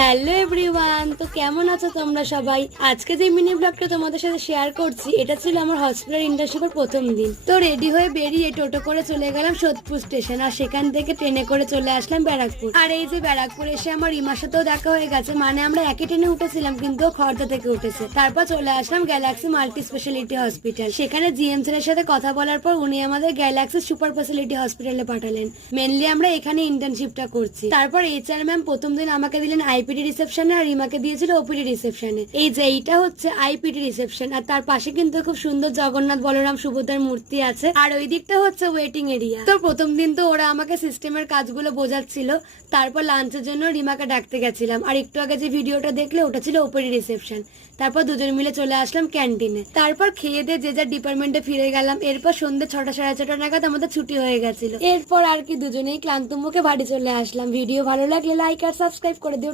Hello everyone, তো কেমন আছো তোমরা সবাই? আজকে যে মিনি ব্লগটা তোমাদের সাথে শেয়ার করছি, এটা ছিল আমার হসপিটাল ইন্টার্নশিপের প্রথম দিন। তো রেডি হয়ে বেরিয়ে টোটো করে চলে গেলাম সোদপুর স্টেশন, আর সেখান থেকে ট্রেনে করে চলে আসলাম ব্যারাকপুর। আর এই যে ব্যারাকপুর এসে আমার রিমার সাথেও দেখা হয়ে গেছে, মানে আমরা একই ট্রেনে উঠেছিলাম কিন্তু ও খড়দা থেকে উঠেছে। তারপর চলে আসলাম গ্যালাক্সি মাল্টি স্পেশালিটি হসপিটাল। সেখানে জিএম স্যারের সাথে কথা বলার পর উনি আমাদের গ্যালাক্সি সুপার ফ্যাসিলিটি হসপিটালে পাঠালেন। মেনলি আমরা এখানে ইন্টার্নশিপটা করছি। তারপর এইচআর ম্যাম প্রথম দিন আমাকে দিলেন আইপিডি রিসেপশনে, আর রিমাকে দিয়েছিল ওপিডি রিসেপশনে। এই যে এইটা হচ্ছে আইপিডি রিসেপশন, আর তার পাশে কিন্তু খুব সুন্দর জগন্নাথ বলরাম সুভদ্রার মূর্তি আছে, আর ওই দিকটা হচ্ছে ওয়েটিং এরিয়া। তো প্রথম দিন তো ওরা আমাকে সিস্টেমের কাজগুলো বোঝাচ্ছিল। তারপর লাঞ্চের জন্য রিমাকে ডাকতে গেছিলাম, আর একটু আগে যে ভিডিওটা দেখলে ওটা ছিল ওপিডি রিসেপশন। তারপর দুজন মিলে চলে আসলাম ক্যান্টিনে। তারপর খেয়ে দিয়ে যে যার ডিপার্টমেন্টে ফিরে গেলাম। এরপর সন্ধ্যে 6টা সাড়ে 6টা নাগাদ আমাদের ছুটি হয়ে গেছিল। এরপর আর কি দুজনেই ক্লান্ত মুখে বাড়ি চলে আসলাম। ভিডিও ভালো লাগলে লাইক আর সাবস্ক্রাইব করে দিও।